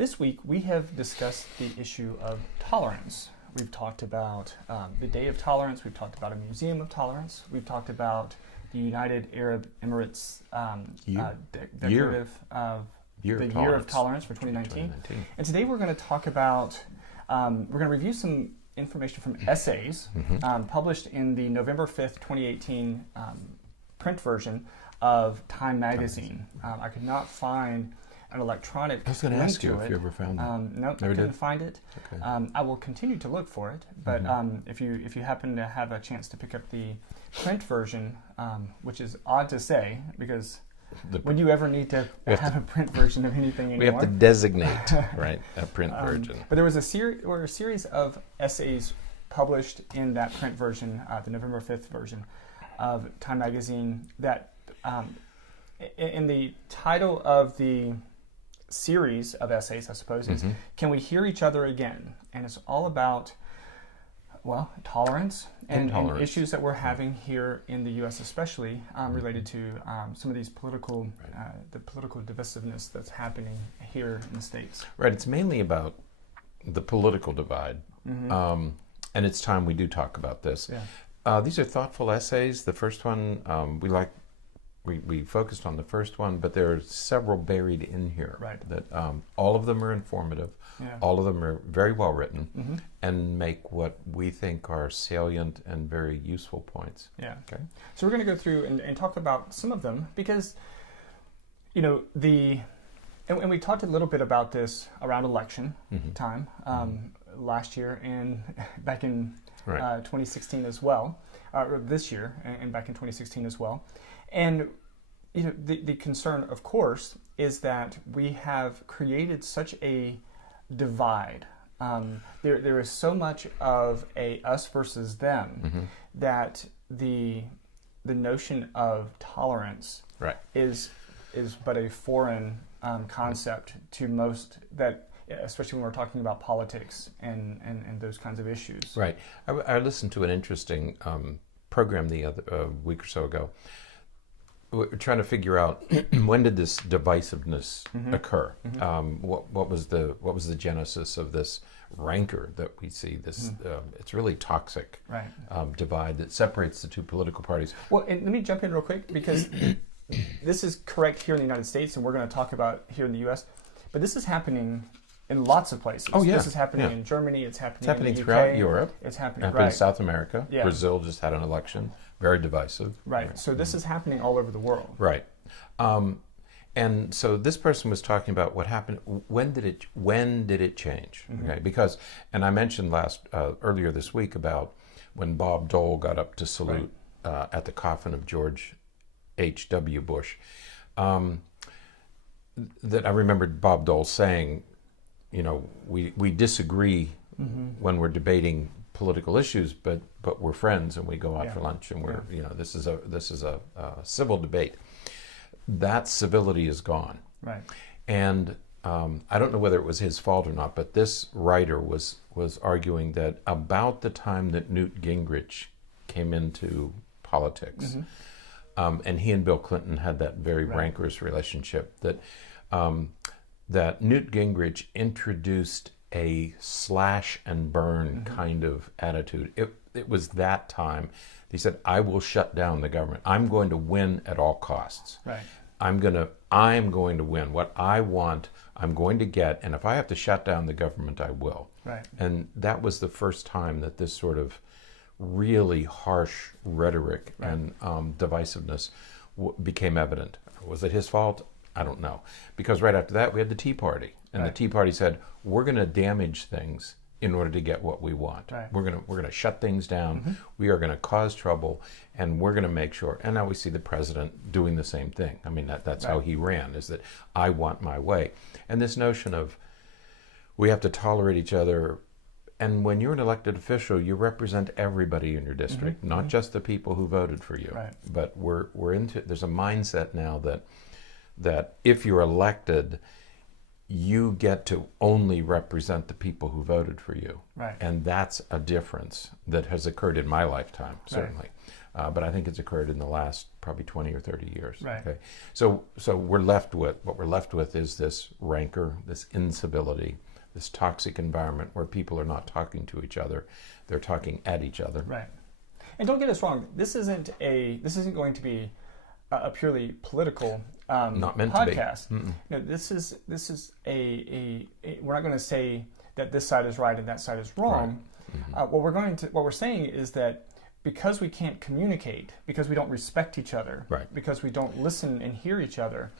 This week we have discussed the issue of tolerance. We've talked about the Day of Tolerance, we've talked about a Museum of Tolerance, we've talked about the United Arab Emirates declarative of the Year of Tolerance for 2019. And today we're going to talk about, we're going to review some information from essays published in the November 5th, 2018 print version of Time magazine. I could not find an electronic link to it. I was going to ask you if you ever found that. Nope, I couldn't find it. Okay. I will continue to look for it, but if you happen to have a chance to pick up the print version, which is odd to say, because would you ever need to have a print version of anything anymore? We have to designate, right, a print version. But there was a series of essays published in that print version, the November 5th version of Time magazine, that in the title of the series of essays, I suppose, is Can We Hear Each Other Again? And it's all about, well, tolerance and issues that we're having here in the U.S., especially related to some of these political, the political divisiveness that's happening here in the States. Right, it's mainly about the political divide, and it's time we do talk about this. Yeah. These are thoughtful essays. The first one, we focused on the first one, but there are several buried in here. Right. That all of them are informative. Yeah. All of them are very well written and make what we think are salient and very useful points. Yeah. Okay. So we're going to go through and talk about some of them because, you know, and we talked a little bit about this around election time last year and back in 2016 as well, or this year and back in 2016 as well. And you know, the concern, of course, is that we have created such a divide. There is so much of a us versus them that the notion of tolerance is but a foreign concept to most, that especially when we're talking about politics and those kinds of issues. Right. I listened to an interesting program the other week or so ago. We're trying to figure out when did this divisiveness occur? What was the genesis of this rancor that we see? This it's really toxic divide that separates the two political parties. Well, and let me jump in real quick because this is correct here in the United States, and we're going to talk about here in the U.S. But this is happening in lots of places. Oh yeah, this is happening in Germany. It's happening in the UK, throughout Europe. It's happening in South America. Yeah. Brazil just had an election. Very divisive. Right. So this is happening all over the world. Right. And so this person was talking about what happened. When did it change? Okay. Because, and I mentioned earlier this week about when Bob Dole got up to salute at the coffin of George H.W. Bush. That I remembered Bob Dole saying, you know, we disagree when we're debating political issues, but we're friends and we go out for lunch and we're you know, this is a civil debate. That civility is gone. Right. And I don't know whether it was his fault or not, but this writer was arguing that about the time that Newt Gingrich came into politics, and he and Bill Clinton had that very rancorous relationship, that Newt Gingrich introduced a slash and burn kind of attitude. It was that time. He said, I will shut down the government. I'm going to win at all costs. Right. I'm going to win. What I want, I'm going to get, and if I have to shut down the government, I will. Right. And that was the first time that this sort of really harsh rhetoric and divisiveness became evident. Was it his fault? I don't know. Because right after that, we had the Tea Party. And the Tea Party said, we're going to damage things in order to get what we want. Right. We're going to shut things down. We are going to cause trouble, and we're going to make sure. And now we see the president doing the same thing. I mean, that's how he ran, is that I want my way. And this notion of we have to tolerate each other. And when you're an elected official, you represent everybody in your district, not just the people who voted for you. Right. But there's a mindset now that if you're elected, you get to only represent the people who voted for you. Right. And that's a difference that has occurred in my lifetime, certainly. but I think it's occurred in the last probably 20 or 30 years. Right. Okay. So we're left with is this rancor, this incivility, this toxic environment where people are not talking to each other, they're talking at each other. Right. And don't get us wrong, this isn't going to be a purely political not meant podcast. To be. No, this is a we're not going to say that this side is right and that side is wrong. Right. What we're saying is that because we can't communicate, because we don't respect each other, right. because we don't listen and hear each other,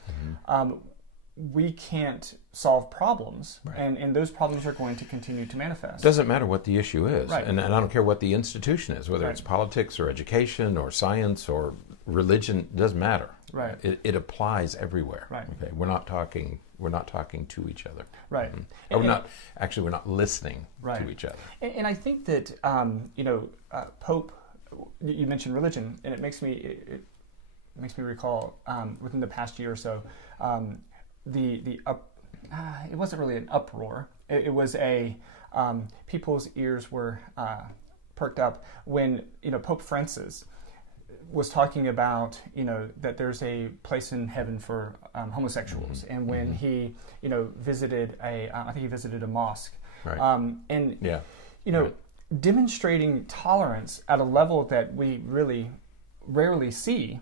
we can't solve problems, right. and those problems are going to continue to manifest. Doesn't matter what the issue is, right. and I don't care what the institution is, whether right. it's politics or education or science or religion. It doesn't matter. Right. It applies everywhere. Right. Okay. We're not talking to each other. Right. We're not listening right. to each other. And I think that Pope. You mentioned religion, and it makes me recall within the past year or so. It wasn't really an uproar. It was people's ears were perked up when Pope Francis was talking about that there's a place in heaven for homosexuals, and when he visited I think he visited a mosque, right. Right. Demonstrating tolerance at a level that we really rarely see.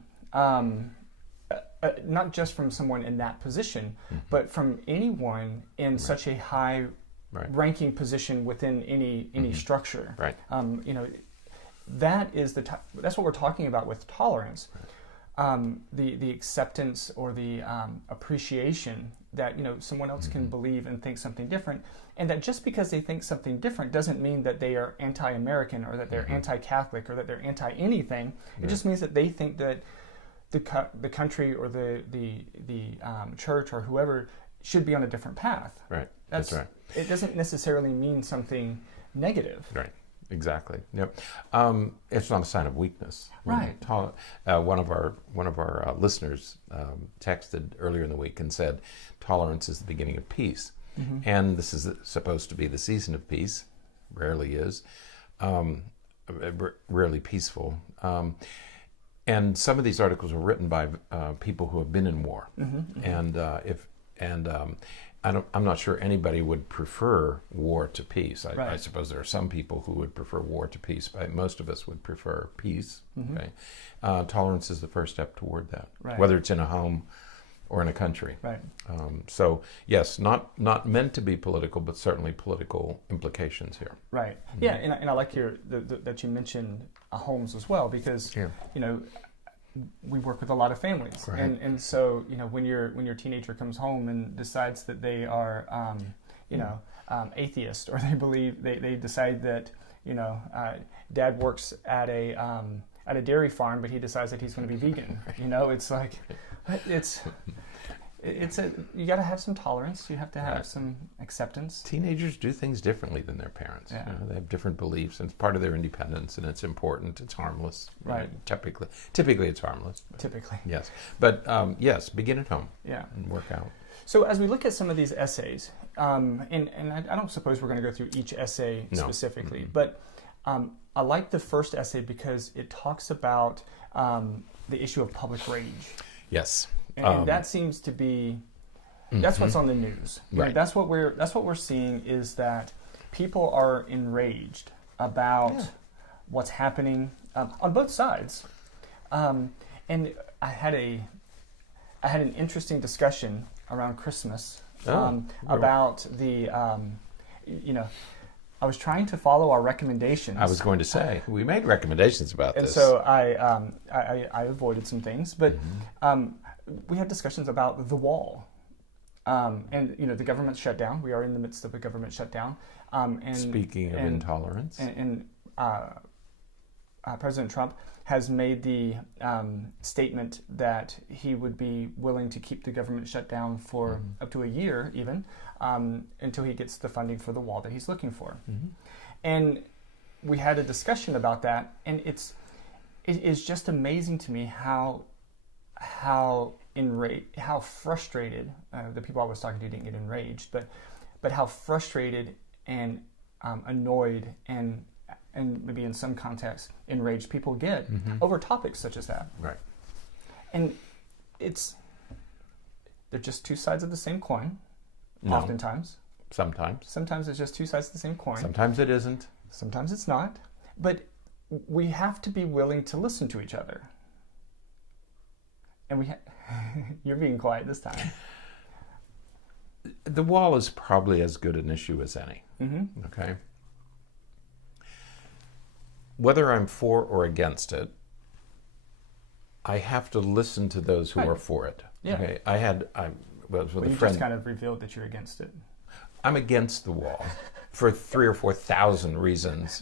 Not just from someone in that position, but from anyone in right. such a high right. ranking position within any structure. Right. That is that's what we're talking about with tolerance. Right. The acceptance or the appreciation that someone else can believe and think something different, and that just because they think something different doesn't mean that they are anti-American or that they're anti-Catholic or that they're anti-anything. Right. It just means that they think that the country or the church or whoever should be on a different path. Right. That's right. It doesn't necessarily mean something negative. Right. Exactly. Yep. It's not a sign of weakness. Right. One of our listeners texted earlier in the week and said, "Tolerance is the beginning of peace," and this is supposed to be the season of peace. Rarely is. Rarely peaceful. And some of these articles were written by people who have been in war, and I'm not sure anybody would prefer war to peace. I suppose there are some people who would prefer war to peace, but most of us would prefer peace. Okay, tolerance is the first step toward that, whether it's in a home or in a country. Right. So yes, not meant to be political, but certainly political implications here. Right. Yeah, and I like that you mentioned homes as well, because we work with a lot of families, right. and so when your teenager comes home and decides that they are atheist, or they decide that dad works at a dairy farm, but he decides that he's going to be vegan. It's like you got to have some tolerance. You have to have some acceptance. Teenagers do things differently than their parents. Yeah. They have different beliefs, and it's part of their independence, and it's important. It's harmless. Right. Typically it's harmless. Typically. Yes. But yes, begin at home. Yeah. And work out. So as we look at some of these essays, and I don't suppose we're going to go through each essay specifically, but I like the first essay because it talks about the issue of public rage. Yes. And that seems to be that's what's on the news. Right. That's what we're seeing, is that people are enraged about what's happening on both sides. And I had an interesting discussion around Christmas about the I was trying to follow our recommendations. I was going to say we made recommendations about this, and so I avoided some things, but we had discussions about the wall, and the government shutdown. We are in the midst of a government shutdown. And speaking of intolerance, and President Trump has made the statement that he would be willing to keep the government shut down for up to a year, even until he gets the funding for the wall that he's looking for. And we had a discussion about that, and it is just amazing to me how frustrated the people I was talking to didn't get enraged, but how frustrated and annoyed and and maybe in some contexts, enraged people get over topics such as that. Right. And they're just two sides of the same coin, No. oftentimes. Sometimes. Sometimes it's just two sides of the same coin. Sometimes it isn't. Sometimes it's not. But we have to be willing to listen to each other. And you're being quiet this time. The wall is probably as good an issue as any. Mm-hmm. Okay? Whether I'm for or against it, I have to listen to those who Right. are for it. Yeah. Okay? I was with a You friend. just kind of revealed that you're against it. I'm against the wall for 3,000 or 4,000 reasons.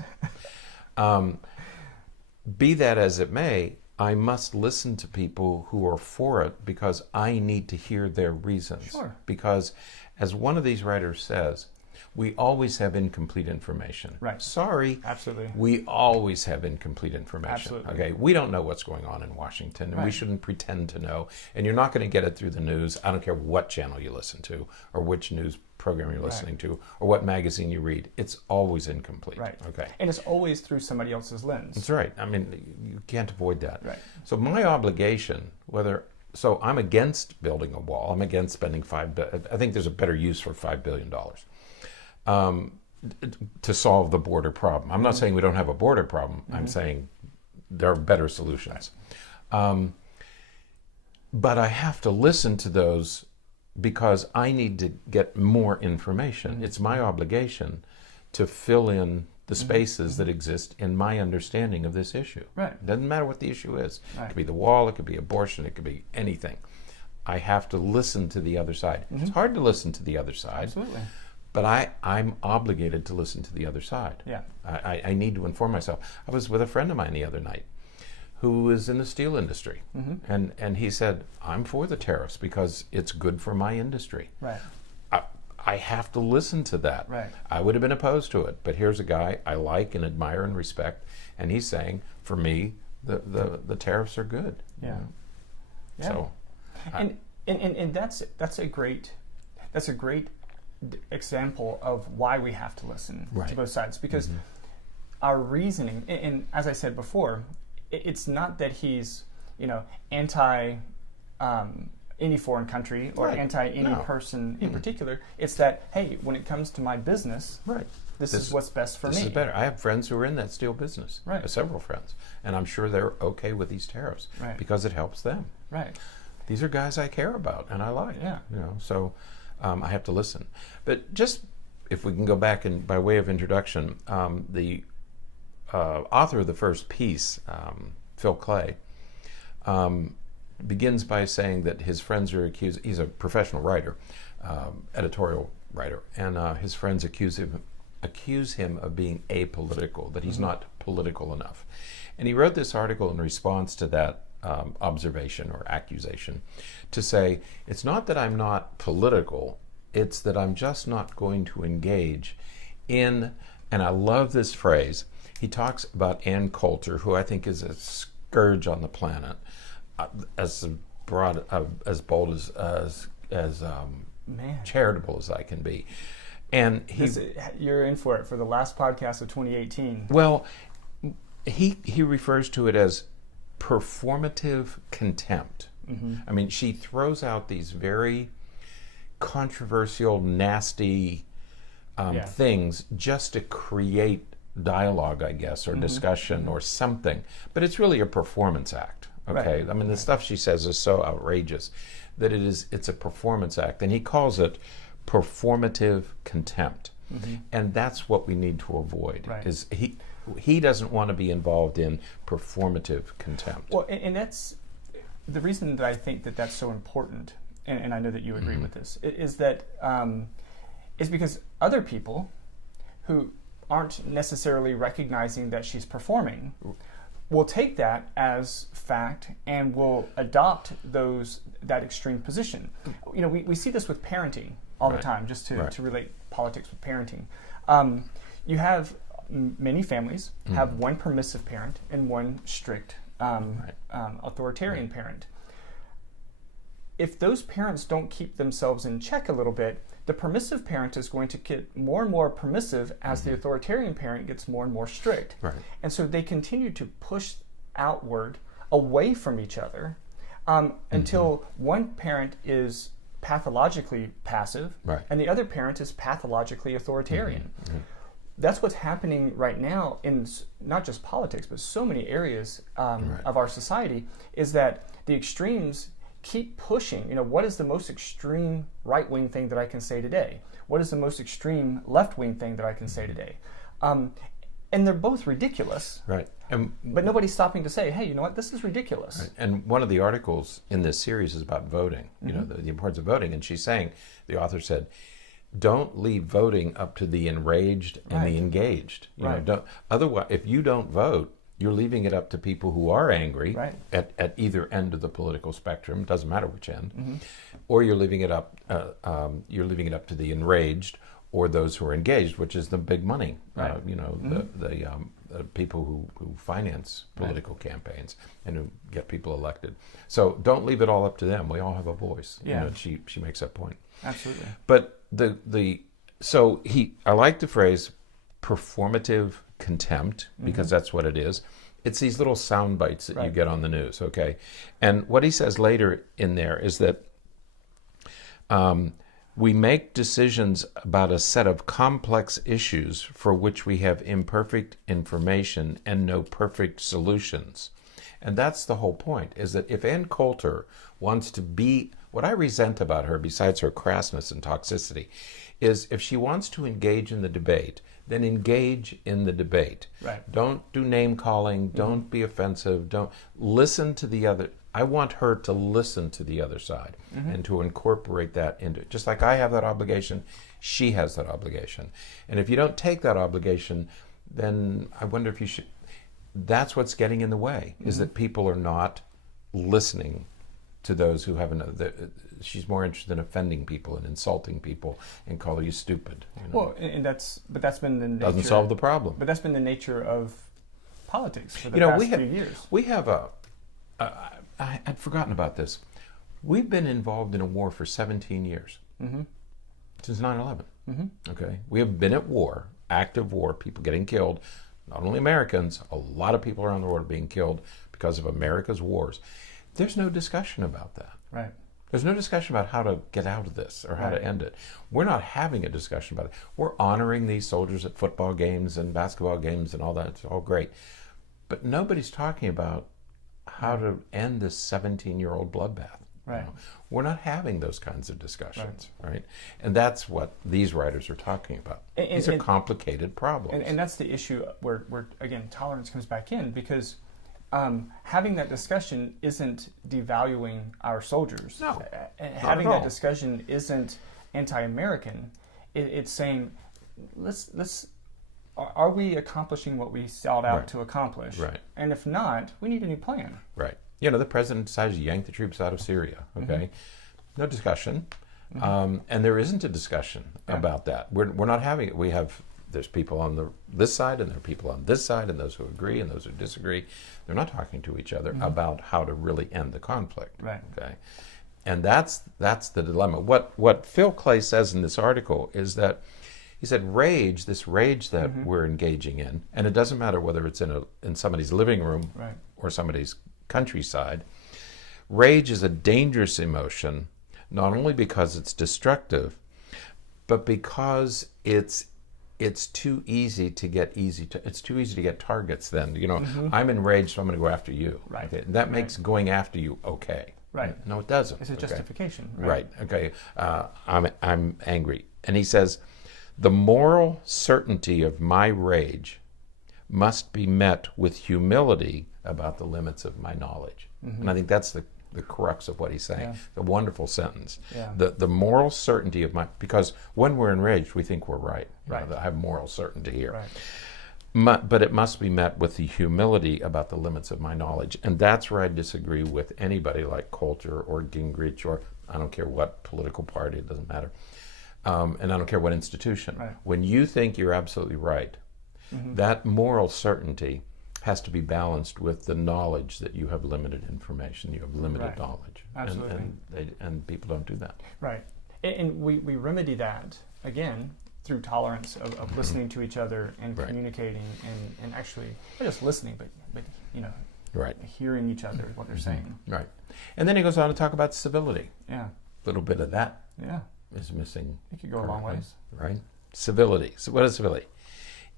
Be that as it may, I must listen to people who are for it because I need to hear their reasons. Sure. Because, as one of these writers says, we always have incomplete information. Right. Sorry. Absolutely. We always have incomplete information. Absolutely. Okay. We don't know what's going on in Washington, and we Right. shouldn't pretend to know. And you're not going to get it through the news. I don't care what channel you listen to, or which news program you're listening to, or what magazine you read. It's always incomplete. Right. Okay. And it's always through somebody else's lens. That's right. I mean, you can't avoid that. Right. So my obligation, so I'm against building a wall. I'm against spending I think there's a better use for $5 billion. To solve the border problem. I'm not saying we don't have a border problem. I'm saying there are better solutions. But I have to listen to those because I need to get more information. It's my obligation to fill in the spaces that exist in my understanding of this issue. Right. It doesn't matter what the issue is. Right. It could be the wall, it could be abortion, it could be anything. I have to listen to the other side. It's hard to listen to the other side. Absolutely. But I'm obligated to listen to the other side. Yeah. I need to inform myself. I was with a friend of mine the other night who is in the steel industry. And he said, I'm for the tariffs because it's good for my industry. Right. I have to listen to that. Right. I would have been opposed to it. But here's a guy I like and admire and respect. And he's saying, for me, the tariffs are good. Yeah. Yeah. So, And that's a great example of why we have to listen Right. to both sides, because our reasoning, and as I said before, it's not that he's anti any foreign country or Right. anti any No. person in particular. It's that, hey, when it comes to my business, right. this is what's best for me. This is better. I have friends who are in that steel business. Right. Several friends. And I'm sure they're okay with these tariffs Right. because it helps them. Right. These are guys I care about and I like. Yeah. So I have to listen. But just if we can go back and by way of introduction, the author of the first piece, Phil Clay, begins by saying that his friends are accused. He's a professional writer, editorial writer, and his friends accuse him of being apolitical, that he's not political enough. And he wrote this article in response to that observation or accusation to say, it's not that I'm not political, it's that I'm just not going to engage in, and I love this phrase, he talks about Ann Coulter, who I think is a scourge on the planet, as broad, as bold as Man. charitable as I can be. And You're in for it for the last podcast of 2018. Well, he refers to it as performative contempt. I mean, she throws out these very controversial, nasty things just to create dialogue, I guess, or discussion or something. But it's really a performance act. Okay, Right. I mean, the stuff she says is so outrageous that it's a performance act, and he calls it performative contempt. And that's what we need to avoid. Right. Is he doesn't want to be involved in performative contempt. Well, and that's the reason that I think that that's so important, and I know that you agree with this, is that is because other people who aren't necessarily recognizing that she's performing will take that as fact and will adopt that extreme position. We see this with parenting all the time, just to relate politics with parenting. You have many families have one permissive parent and one strict authoritarian parent. If those parents don't keep themselves in check a little bit, the permissive parent is going to get more and more permissive as the authoritarian parent gets more and more strict. Right. And so they continue to push outward away from each other until one parent is pathologically passive and the other parent is pathologically authoritarian. That's what's happening right now in not just politics, but so many areas of our society, is that the extremes keep pushing. What is the most extreme right-wing thing that I can say today? What is the most extreme left-wing thing that I can say today? And they're both ridiculous. Right. But nobody's stopping to say, hey, you know what, this is ridiculous. Right. And one of the articles in this series is about voting, the importance of voting. And she's saying, the author said, don't leave voting up to the enraged and the engaged. Otherwise, if you don't vote, you're leaving it up to people who are angry at either end of the political spectrum. Doesn't matter which end, or you're leaving it up. You're leaving it up to the enraged or those who are engaged, which is the big money. The people who finance political campaigns and who get people elected. So don't leave it all up to them. We all have a voice. She makes that point. Absolutely. But I like the phrase performative contempt, because that's what it is. It's these little sound bites that you get on the news, okay? And what he says later in there is that we make decisions about a set of complex issues for which we have imperfect information and no perfect solutions. And that's the whole point, is that if Ann Coulter wants to be, what I resent about her, besides her crassness and toxicity, is if she wants to engage in the debate, then engage in the debate. Right. Don't do name calling, don't be offensive, don't listen to the other. I want her to listen to the other side and to incorporate that into it. Just like I have that obligation, she has that obligation. And if you don't take that obligation, then I wonder if you should. That's what's getting in the way, is that people are not listening to those who have another. She's more interested in offending people and insulting people and calling you stupid. Well, and that's been the nature. Doesn't solve the problem. But that's been the nature of politics for the past few years. We have I'd forgotten about this. We've been involved in a war for 17 years, since 9/11. Okay, we have been at war, active war, people getting killed. Not only Americans, a lot of people around the world are being killed because of America's wars. There's no discussion about that. Right. There's no discussion about how to get out of this or how to end it. We're not having a discussion about it. We're honoring these soldiers at football games and basketball games and all that. It's all great. But nobody's talking about how to end this 17-year-old bloodbath. Right. We're not having those kinds of discussions, right? And that's what these writers are talking about. These are complicated problems. And that's the issue where, again, tolerance comes back in, because having that discussion isn't devaluing our soldiers. No, having that discussion isn't anti-American. It's saying, are we accomplishing what we set out to accomplish? Right. And if not, we need a new plan. Right. The president decides to yank the troops out of Syria. Okay. No discussion. And there isn't a discussion about that. We're not having it. There's people on this side, and there are people on this side, and those who agree and those who disagree. They're not talking to each other about how to really end the conflict. Right. Okay. And that's the dilemma. What Phil Clay says in this article is that he said this rage that we're engaging in, and it doesn't matter whether it's in somebody's living room or somebody's countryside, rage is a dangerous emotion, not only because it's destructive, but because it's too easy to get targets then. I'm enraged, so I'm going to go after you. Right. Okay? That makes going after you okay. Right. No, it doesn't. It's a justification. Right. Okay. I'm angry. And he says, the moral certainty of my rage must be met with humility about the limits of my knowledge. And I think that's the crux of what he's saying. The wonderful sentence. The moral certainty of because when we're enraged, we think we're right. I have moral certainty here. Right. But it must be met with the humility about the limits of my knowledge. And that's where I disagree with anybody like Coulter or Gingrich, or I don't care what political party, it doesn't matter. And I don't care what institution. Right. When you think you're absolutely right, that moral certainty has to be balanced with the knowledge that you have limited information, you have limited knowledge. Absolutely. And people don't do that. Right. And we remedy that, again, through tolerance of listening to each other and communicating and actually, not just listening, but hearing each other, what they're saying. Right. And then he goes on to talk about civility. Yeah. A little bit of that is missing. It could go a long ways. Right? Civility. So what is civility?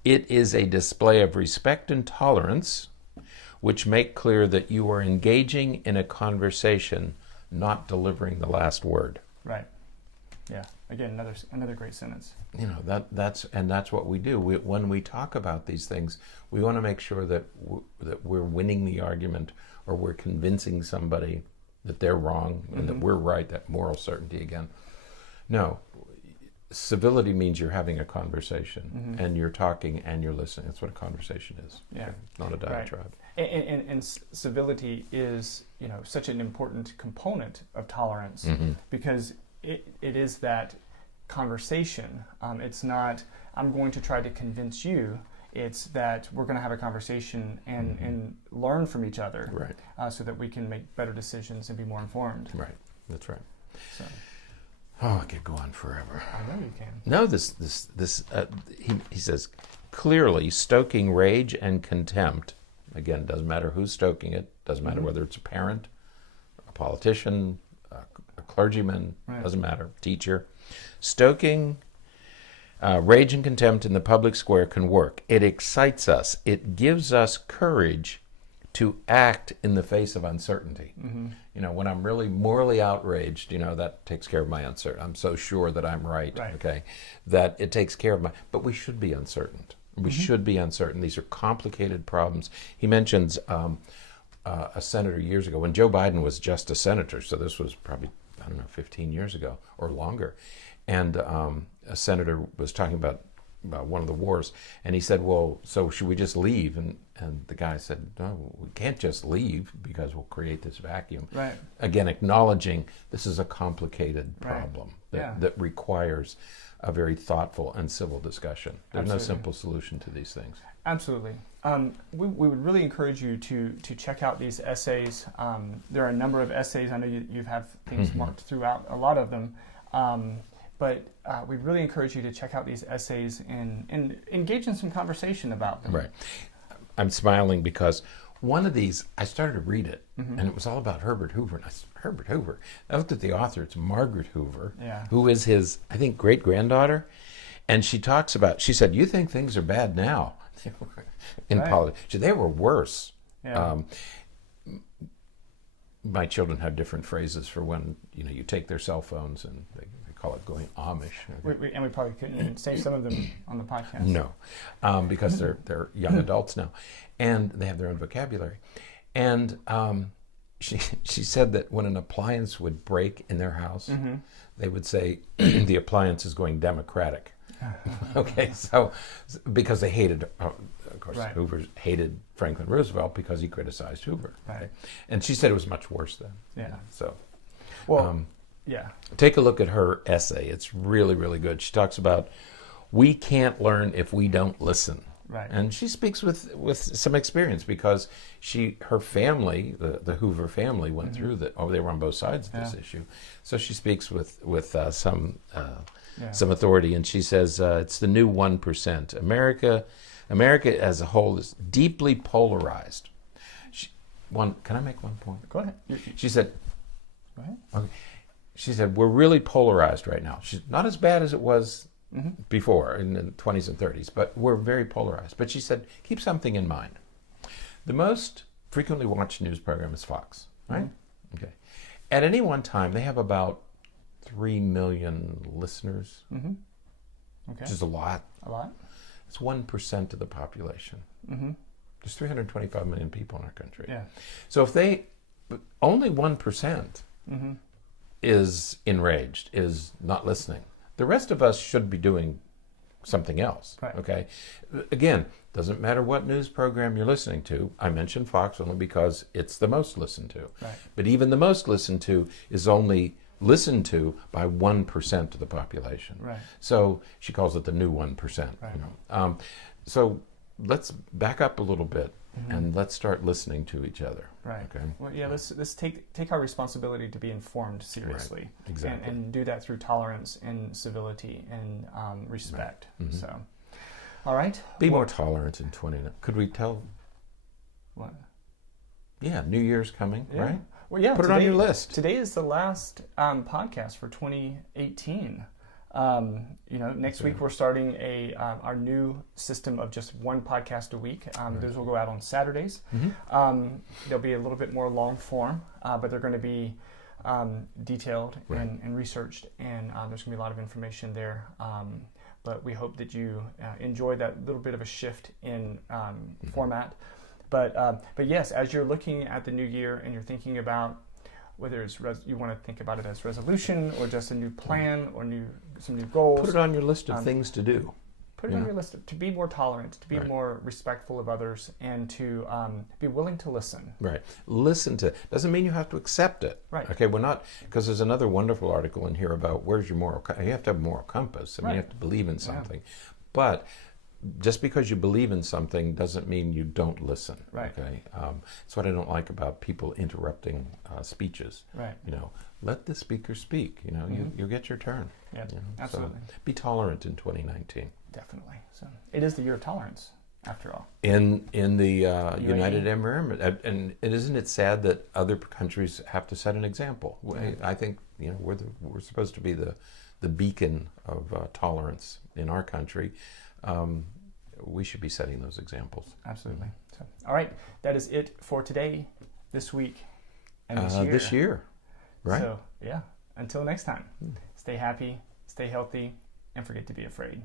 It is a display of respect and tolerance which make clear that you are engaging in a conversation, not delivering the last word. Right. Yeah. Again, another great sentence. That's what we do. When we talk about these things, we want to make sure that we're winning the argument, or we're convincing somebody that they're wrong and that we're right. That moral certainty again. No, civility means you're having a conversation and you're talking and you're listening. That's what a conversation is. Yeah. Okay? Not a diatribe. Right. And civility is such an important component of tolerance because it is that conversation. It's not, I'm going to try to convince you. It's that we're going to have a conversation and learn from each other, right? So that we can make better decisions and be more informed. Right. That's right. So. Oh, I could go on forever. I know you can. No, he says, clearly stoking rage and contempt. Again, doesn't matter who's stoking it. Doesn't matter whether it's a parent, a politician, a clergyman. Doesn't matter. Teacher. Stoking rage and contempt in the public square can work. It excites us. It gives us courage to act in the face of uncertainty. When I'm really morally outraged, that takes care of my uncertainty. I'm so sure that I'm right, okay, that it takes care of but we should be uncertain. We should be uncertain. These are complicated problems. He mentions a senator years ago, when Joe Biden was just a senator, so this was probably, 15 years ago or longer, and a senator was talking about one of the wars, and he said, well, so should we just leave? And the guy said, no, we can't just leave because we'll create this vacuum. Right. Again, acknowledging this is a complicated problem that requires a very thoughtful and civil discussion. There's no simple solution to these things. Absolutely. We would really encourage you to check out these essays. There are a number of essays. I know you have things marked throughout, a lot of them. But we really encourage you to check out these essays and engage in some conversation about them. Right. I'm smiling because one of these, I started to read it, and it was all about Herbert Hoover. And I said, Herbert Hoover. I looked at the author. It's Margaret Hoover, who is his, I think, great-granddaughter. And she talks about, she said, you think things are bad now in politics. They were worse. Yeah. My children have different phrases for when, you take their cell phones and they call it going Amish. And we probably couldn't even say some of them on the podcast. No, because they're young adults now, and they have their own vocabulary. And she said that when an appliance would break in their house, they would say the appliance is going democratic. Okay, so because they hated, of course, Hoover hated Franklin Roosevelt because he criticized Hoover. Right. And she said it was much worse then. Yeah. So, well, take a look at her essay. It's really, really good. She talks about we can't learn if we don't listen. Right. And she speaks with some experience because her family, the Hoover family, went through that. Oh, they were on both sides of this issue. So she speaks with some authority, and she says it's the new 1%. America as a whole is deeply polarized. Can I make one point? Go ahead. She said, go ahead. Okay. She said, we're really polarized right now. She's not as bad as it was before in the 20s and 30s, but we're very polarized. But she said, keep something in mind. The most frequently watched news program is Fox, right? Okay. At any one time, they have about 3 million listeners, which is a lot. A lot? It's 1% of the population. There's 325 million people in our country. Yeah. So if only 1% is enraged, is not listening, the rest of us should be doing something else. Right. Okay. Again, doesn't matter what news program you're listening to. I mentioned Fox only because it's the most listened to. Right. But even the most listened to is only listened to by 1% of the population. Right. So she calls it the new 1%. Right. So let's back up a little bit. and let's start listening to each other. Right. Okay. Well, yeah. Let's take our responsibility to be informed seriously. Right. Exactly. And do that through tolerance and civility and respect. Right. So, all right. Be more tolerant in 20. Could we tell? What? Yeah, New Year's coming, right? Well, yeah. Put it on your list. Today is the last podcast for 2018. Next week we're starting our new system of just one podcast a week. Those will go out on Saturdays. They'll be a little bit more long form, but they're going to be detailed and researched, and there's going to be a lot of information there. But we hope that you enjoy that little bit of a shift in format. But yes, as you're looking at the new year and you're thinking about whether it's you want to think about it as resolution or just a new plan or some new goals. Put it on your list of things to do. Put it on your list to be more tolerant, to be more respectful of others, and to be willing to listen. Right. Listen to. Doesn't mean you have to accept it. Right. Okay. We're not, because there's another wonderful article in here about where's your moral. You have to have a moral compass. I mean, you have to believe in something, but just because you believe in something doesn't mean you don't listen. Right. Okay. That's what I don't like about people interrupting speeches. Right. Let the speaker speak. You get your turn. Yeah. Absolutely. So be tolerant in 2019. Definitely. So it is the year of tolerance, after all. In the United Arab, and isn't it sad that other countries have to set an example? I think we're supposed to be the beacon of tolerance in our country. We should be setting those examples. Absolutely. So, all right, that is it for today, this week, and this year. Right. So yeah, until next time, stay happy, stay healthy, and forget to be afraid.